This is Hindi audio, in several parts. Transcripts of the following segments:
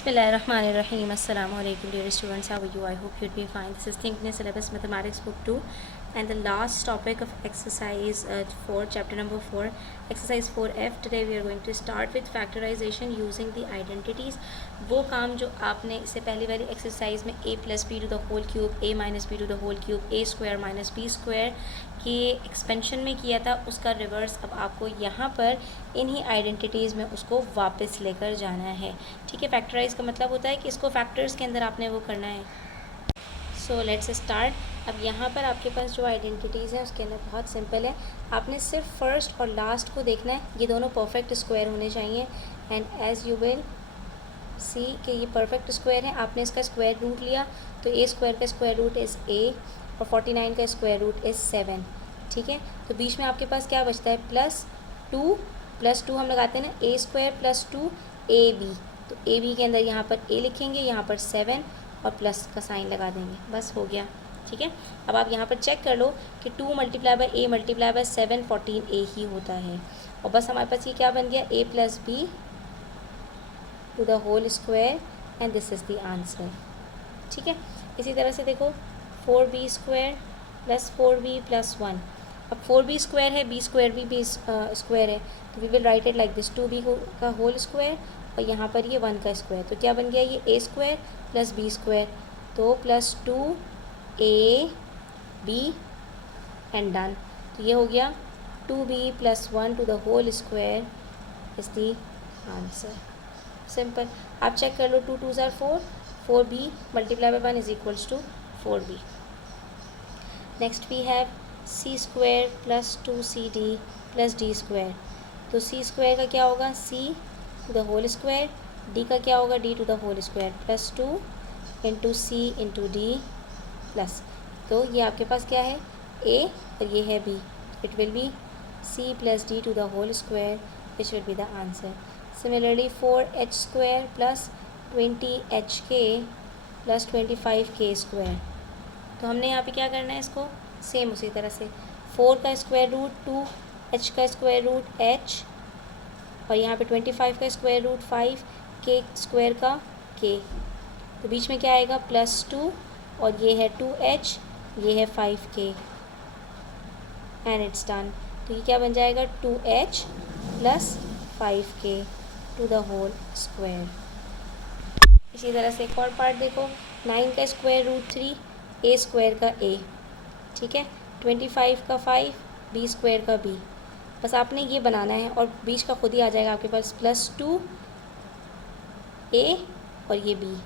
Bismillahirrahmanirrahim. Assalamu alaikum dear students. How are you? I hope you'd be fine. This is Thinkness Syllabus Mathematics Book 2 and the last topic of exercise 4, chapter number 4, exercise 4F. Today we are going to start with factorization using the identities. वो काम जो आपने इससे पहले वाली एक्सरसाइज में a plus b to the whole cube, a minus b to the whole cube, a square minus b square के एक्सपेंशन में किया था, उसका रिवर्स अब आपको यहाँ पर इन्हीं आइडेंटिटीज़ में उसको वापस लेकर जाना है. ठीक है, फैक्टराइज का मतलब होता है कि इसको फैक्टर्स के अंदर आपने वो करना है. So let's start. अब यहाँ पर आपके पास जो आइडेंटिटीज़ हैं उसके अंदर बहुत सिंपल है. आपने सिर्फ फर्स्ट और लास्ट को देखना है. ये दोनों परफेक्ट स्क्वायर होने चाहिए and as you will see कि ये परफेक्ट स्क्वायर है. आपने इसका स्क्वायर रूट लिया तो ए स्क्वायर का स्क्वायर रूट इज़ ए और 49 का स्क्वायर रूट इज़ 7. ठीक है, तो बीच में आपके पास क्या बचता है, प्लस टू हम लगाते हैं ना, ए स्क्वायर प्लस 2 ए बी. तो ए बी के अंदर यहाँ पर ए लिखेंगे, यहाँ पर 7 और प्लस का साइन लगा देंगे, बस हो गया. ठीक है, अब आप यहाँ पर चेक कर लो कि 2 multiply by A multiply by 7 14 ए ही होता है. और बस हमारे पास ये क्या बन गया, A plus B to the whole square and this is the answer. ठीक है, इसी तरह से देखो 4b square plus 4b plus 1. अब 4b स्क्वायर है, b स्क्वायर भी स्क्वायर है, तो we will write it like this, 2b का होल स्क्वायर और यहाँ पर ये 1 का स्क्वायर. तो क्या बन गया, ये a square plus b square, तो प्लस 2ab एंड डन. तो ये हो गया 2b plus 1 to the whole square is the answer. Simple, आप चेक कर लो, 2 2s are 4, 4b multiply by 1 is equals to 4b. Next we have c square plus 2cd plus d square. तो c स्क्वायर का क्या होगा, c to the whole square, d का क्या होगा, d to the whole square plus 2 into c into d plus. तो ये आपके पास क्या है, a और ये है b. It will be c plus d to the whole square which will be the answer. Similarly 4h square plus 20hk plus 25k square. तो हमने यहाँ पे क्या करना है, इसको सेम उसी तरह से 4 का स्क्वायर रूट 2, h का स्क्वायर रूट h और यहाँ पे 25 का स्क्वायर रूट 5, k स्क्वायर का k. तो बीच में क्या आएगा, प्लस 2 और ये है 2h, ये है 5k एंड इट्स डन. तो ये क्या बन जाएगा, 2h plus 5k to the whole square. इसी तरह से एक और पार्ट देखो, 9 का स्क्वायर रूट 3, ए स्क्वायर का ए. ठीक है, 25 का 5, बी स्क्वायर का बी. बस आपने ये बनाना है और बीच का खुद ही आ जाएगा आपके पास, प्लस 2 ए और ये बी.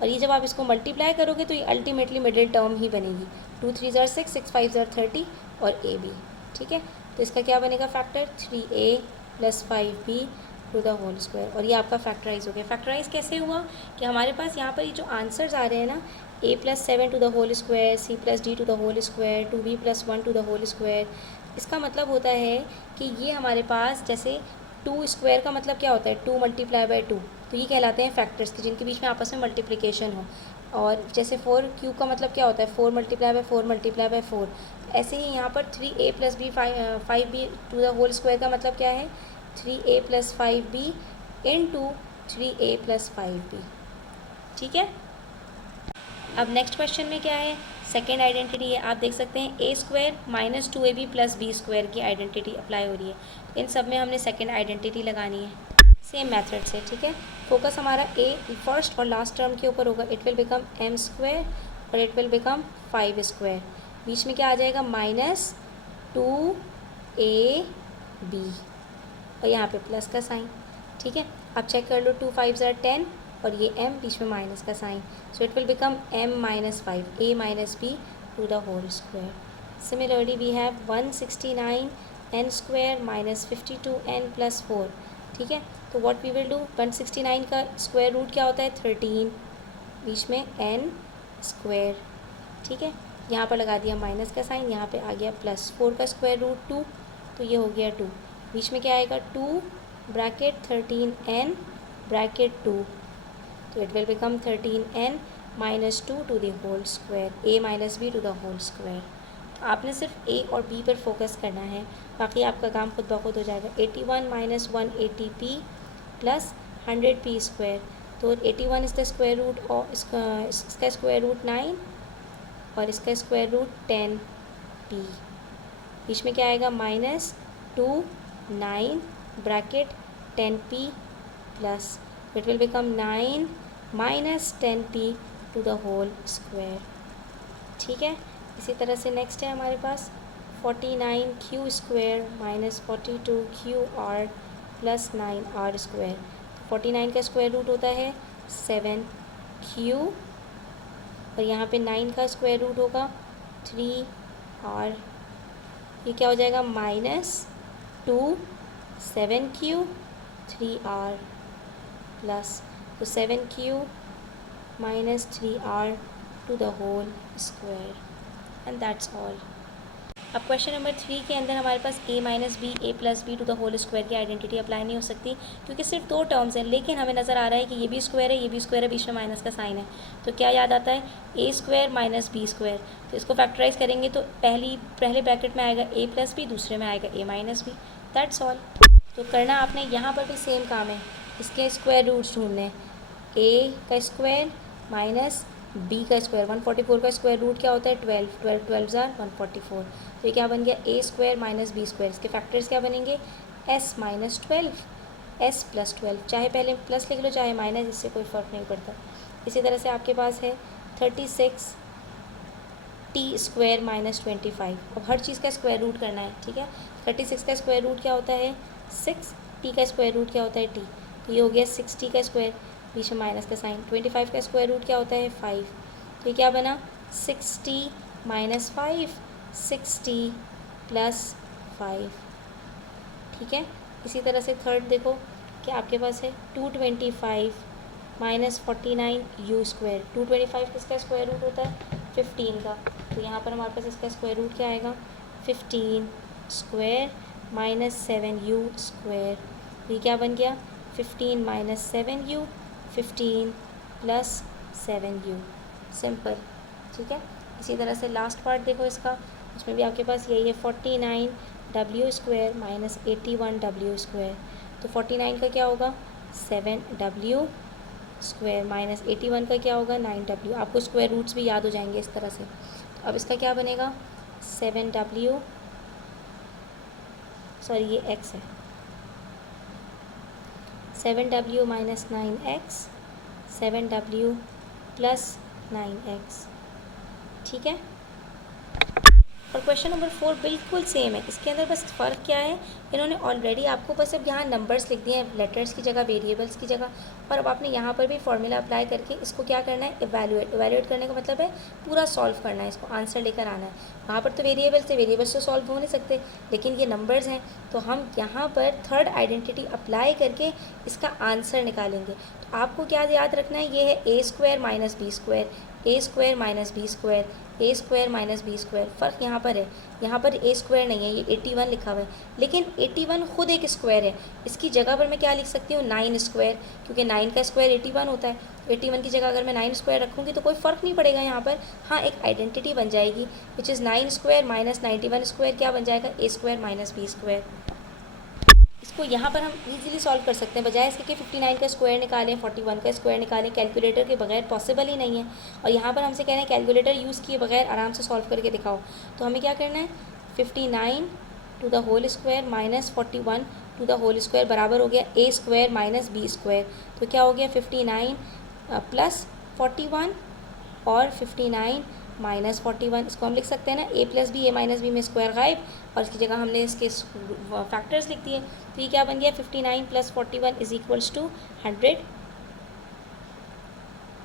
और ये जब आप इसको मल्टीप्लाई करोगे तो ये अल्टीमेटली मिडिल टर्म ही बनेगी. 2 3s are 6, 6 5s are 30 और ए बी. ठीक है, तो इसका क्या बनेगा factor, 3a plus 5b to the whole square. और ये आपका फैक्टराइज हो गया. फैक्टराइज कैसे हुआ कि हमारे पास यहाँ पर ये जो आंसर्स आ रहे हैं ना, a plus 7 to the whole square, c plus d to the whole square, 2b plus 1 to the whole square. इसका मतलब होता है कि ये हमारे पास, जैसे 2 स्क्वायर का मतलब क्या होता है, 2 मल्टीप्लाई बाय 2, तो ये कहलाते हैं फैक्टर्स के जिनके बीच में आपस में मल्टीप्लिकेशन हो. और जैसे 4 क्यूब का मतलब क्या होता है, 4 मल्टीप्लाई बाय 4 मल्टीप्लाई बाय 4. ऐसे ही यहाँ पर 3a plus b 5b to the whole square का मतलब क्या है, 3a plus 5b into 3a plus 5b. ठीक है, अब नेक्स्ट क्वेश्चन में क्या है, सेकेंड आइडेंटिटी है. आप देख सकते हैं a square minus 2ab plus b square की आइडेंटिटी अप्लाई हो रही है. इन सब में हमने सेकेंड आइडेंटिटी लगानी है सेम मेथड से. ठीक है, फोकस हमारा a फर्स्ट और लास्ट टर्म के ऊपर होगा. It will become m square और इट विल बिकम 5 स्क्वायर. बीच में क्या आ जाएगा, माइनस 2ab और यहाँ पे प्लस का साइन. ठीक है, आप चेक कर लो, 2 5s are 10 और ये m बीच में माइनस का sign. So it will become m minus 5 a minus b to the whole square. Similarly we have 169 n square minus 52n plus 4. ठीक है, तो व्हाट वी विल डू, 169 का स्क्वायर रूट क्या होता है, 13, बीच में n स्क्वायर. ठीक है, यहाँ पर लगा दिया माइनस का साइन, यहाँ पे आ गया प्लस 4 का स्क्वायर रूट 2, तो ये हो गया 2. बीच में क्या आएगा, 2 ब्रैकेट 13n ब्रैकेट 2, तो it will become 13n minus 2 to the whole square, a minus b to the whole square. तो आपने सिर्फ a और b पर फोकस करना है, बाकी आपका काम खुद ब खुद हो जाएगा. 81 minus 180p plus 100p square. तो 81 इज़ द स्क्वायर रूट और इसका स्क्वायर रूट 9 और इसका स्क्वायर रूट 10p। बीच में क्या आएगा -2 9 bracket 10p plus it will become 9 minus 10p to the whole square. ठीक है, इसी तरह से नेक्स्ट है हमारे पास 49q square minus 42qr plus 9r square. 49 का स्क्वायर रूट होता है 7q और यहाँ पे 9 का स्क्वायर रूट होगा 3r। ये क्या हो जाएगा -2 7q 3r प्लस तो 7q minus 3r to the whole square and that's all. अब क्वेश्चन नंबर 3 के अंदर हमारे पास a minus b a plus B to the whole square की आइडेंटिटी अप्लाई नहीं हो सकती क्योंकि सिर्फ 2 टर्म्स हैं, लेकिन हमें नज़र आ रहा है कि ये भी स्क्वायर है, ये भी स्क्वायर है, बीच में माइनस का साइन है। तो क्या याद आता है a square minus b square. तो इसको फैक्टराइज करेंगे तो पहले ब्रैकेट में आएगा a प्लस बी, दूसरे में आएगा a minus b. That's all. तो करना आपने यहाँ पर भी सेम काम है, इसके स्क्वायर रूट्स ढूंढने। a का स्क्वायर माइनस b का स्क्वायर। 144 का स्क्वायर रूट क्या होता है 12 12 12 जार 144। तो ये क्या बन गया a square minus b square. इसके फैक्टर्स क्या बनेंगे s माइनस 12 s प्लस 12। चाहे पहले प्लस लिख लो चाहे माइनस, इससे कोई फ़र्क नहीं पड़ता। इसी तरह से आपके पास है 36 t स्क्वायर माइनस 25। अब हर चीज़ का स्क्वायर रूट करना है। ठीक है, 36 का स्क्वायर रूट क्या होता है 6, t का स्क्वायर रूट क्या होता है t। तो ये हो गया 6t का स्क्वायर, बीच में माइनस का साइन। 25 का स्क्वायर रूट क्या होता है 5। तो ये क्या बना 6t माइनस 5 6t प्लस 5। ठीक है, इसी तरह से थर्ड देखो कि आपके पास है 225 माइनस 49 यू स्क्वायर। 225 किसका स्क्वायर रूट होता है 15 का। तो यहाँ पर हमारे पास इसका स्क्वायर रूट क्या आएगा 15 स्क्वायर माइनस 7u स्क्वायर। तो ये क्या बन गया 15 minus 7u 15 plus 7u। Simple. ठीक है, इसी तरह से लास्ट पार्ट देखो इसका, उसमें भी आपके पास यही है 49w square minus 81w square. तो 49 का क्या होगा 7w स्क्वायर माइनस 81 का क्या होगा 9w। आपको स्क्वायर रूट्स भी याद हो जाएंगे इस तरह से। तो अब इसका क्या बनेगा 7w, सॉरी ये x है, 7w minus 9x 7w plus 9x। ठीक है, और क्वेश्चन नंबर 4 बिल्कुल सेम है। इसके अंदर बस फ़र्क क्या है, इन्होंने ऑलरेडी आपको बस अब यहाँ नंबर्स लिख दिए हैं, लेटर्स की जगह वेरिएबल्स की जगह, और अब आपने यहाँ पर भी फॉर्मूला अप्लाई करके इसको क्या करना है इवैल्यूएट करने का मतलब है पूरा सॉल्व करना है, इसको आंसर लेकर आना है। वहाँ पर तो वेरिएबल्स थे, वेरिएबल्स तो सॉल्व हो नहीं सकते, लेकिन ये नंबर्स हैं, तो हम यहाँ पर थर्ड आइडेंटिटी अप्लाई करके इसका आंसर निकालेंगे। तो आपको क्या याद रखना है, ये है ए स्क्वायर माइनस बी स्क्वायर, ए स्क्वायर माइनस बी स्क्वायर, ए स्क्वायर माइनस बी स्क्वायर। फ़र्क यहाँ पर है, यहाँ पर ए स्क्वायर नहीं है, ये 81 लिखा हुआ है, लेकिन 81 खुद एक स्क्वायर है। इसकी जगह पर मैं क्या लिख सकती हूँ 9 स्क्वायर, क्योंकि 9 का स्क्वायर 81 होता है। 81 की जगह अगर मैं 9 स्क्वायर रखूँगी तो कोई फ़र्क नहीं पड़ेगा यहाँ पर। हाँ, एक आइडेंटिटी बन जाएगी which is 9 square minus 91 square, क्या बन जाएगा ए स्क्वायर माइनस बी स्क्वायर। इसको यहाँ पर हम इजीली सॉल्व कर सकते हैं, बजाय इसके कि 59 का स्क्वायर निकालें 41 का स्क्वायर निकालें, कैलकुलेटर के बगैर पॉसिबल ही नहीं है। और यहाँ पर हमसे कह रहे हैं कैलकुलेटर यूज़ किए बगैर आराम से सॉल्व करके दिखाओ। तो हमें क्या करना है 59 to the whole square minus 41 to the whole square बराबर हो गया a square minus b square. तो क्या हो गया 59 प्लस 41 और 59 माइनस 41। इसको हम लिख सकते हैं ना ए प्लस बी, ए माइनस बी में स्क्वायर गायब, और इसकी जगह हमने इसके फैक्टर्स लिख दिए। तो ये क्या बन गया 59 प्लस 41 इज इक्वल्स टू 100,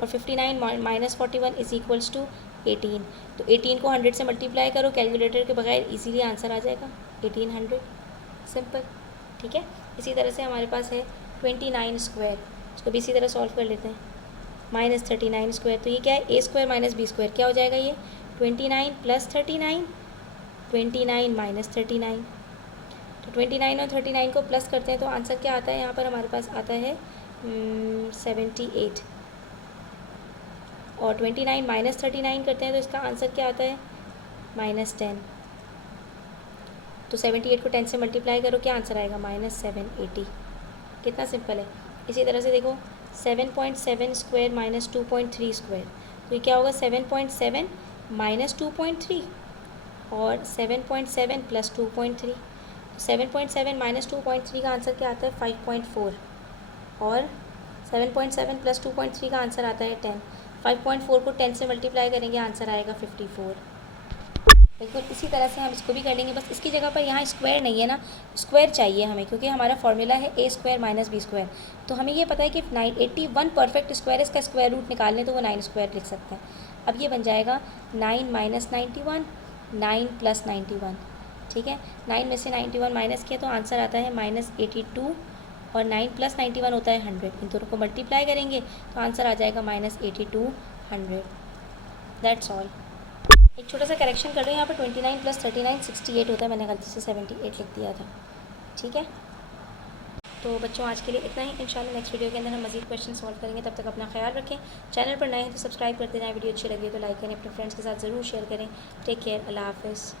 और 59 माइनस 41 इज इक्वल्स टू 18। तो 18 को 100 से मल्टीप्लाई करो, कैलकुलेटर के बगैर इजीली आंसर आ जाएगा 1800। सिंपल। ठीक है, इसी तरह से हमारे पास है 29 स्क्वायर, इसको भी इसी तरह सॉल्व कर लेते हैं, माइनस 39 स्क्वायर। तो ये क्या है ए स्क्वायर माइनस बी स्क्वायर, क्या हो जाएगा ये 29 प्लस 39, 29 माइनस 39। तो 29 और 39 को प्लस करते हैं तो आंसर क्या आता है, यहाँ पर हमारे पास आता है 78, और 29 माइनस 39 करते हैं तो इसका आंसर क्या आता है -10। तो 78 को 10 से मल्टीप्लाई करो, क्या आंसर आएगा -780। कितना सिंपल है। इसी तरह से देखो 7.7 स्क्वायर माइनस 2.3 स्क्वायर, तो ये क्या होगा 7.7 माइनस 2.3 और 7.7 प्लस 2.3। 7.7 माइनस 2.3 का आंसर क्या आता है 5.4 और 7.7 प्लस 2.3 का आंसर आता है 10। 5.4 को 10 से मल्टीप्लाई करेंगे, आंसर आएगा 54। बिल्कुल इसी तरह से हम इसको भी कर लेंगे, बस इसकी जगह पर यहाँ स्क्वायर नहीं है ना, स्क्वायर चाहिए हमें, क्योंकि हमारा फॉर्मूला है ए स्क्वायर माइनस बी स्क्वायर। तो हमें ये पता है कि 981 परफेक्ट स्क्वायर है, इसका स्क्वायर रूट निकालने तो वो 9 स्क्वायर लिख सकते हैं। अब ये बन जाएगा 9 माइनस 91, 9 प्लस 91, ठीक है। 9 में से 91 माइनस किया तो आंसर आता है -82 और 9 प्लस 91 होता है 100। इन दोनों को मल्टीप्लाई करेंगे तो आंसर आ जाएगा -82 100। That's all. एक छोटा सा करेक्शन कर रहे हैं, यहाँ पर 29 प्लस 39 68 होता है, मैंने गलती से 78 लिख दिया था, ठीक है। तो बच्चों आज के लिए इतना ही, इंशाल्लाह नेक्स्ट वीडियो के अंदर हम मज़ीद क्वेश्चन सॉल्व करेंगे। तब तक अपना ख्याल रखें, चैनल पर नए हैं तो सब्सक्राइब करते जाएं, वीडियो अच्छी लगी तो लाइक करें, अपने फ्रेंड्स के साथ ज़रूर शेयर करें। टेक केयर, अल्लाह हाफ़िज़।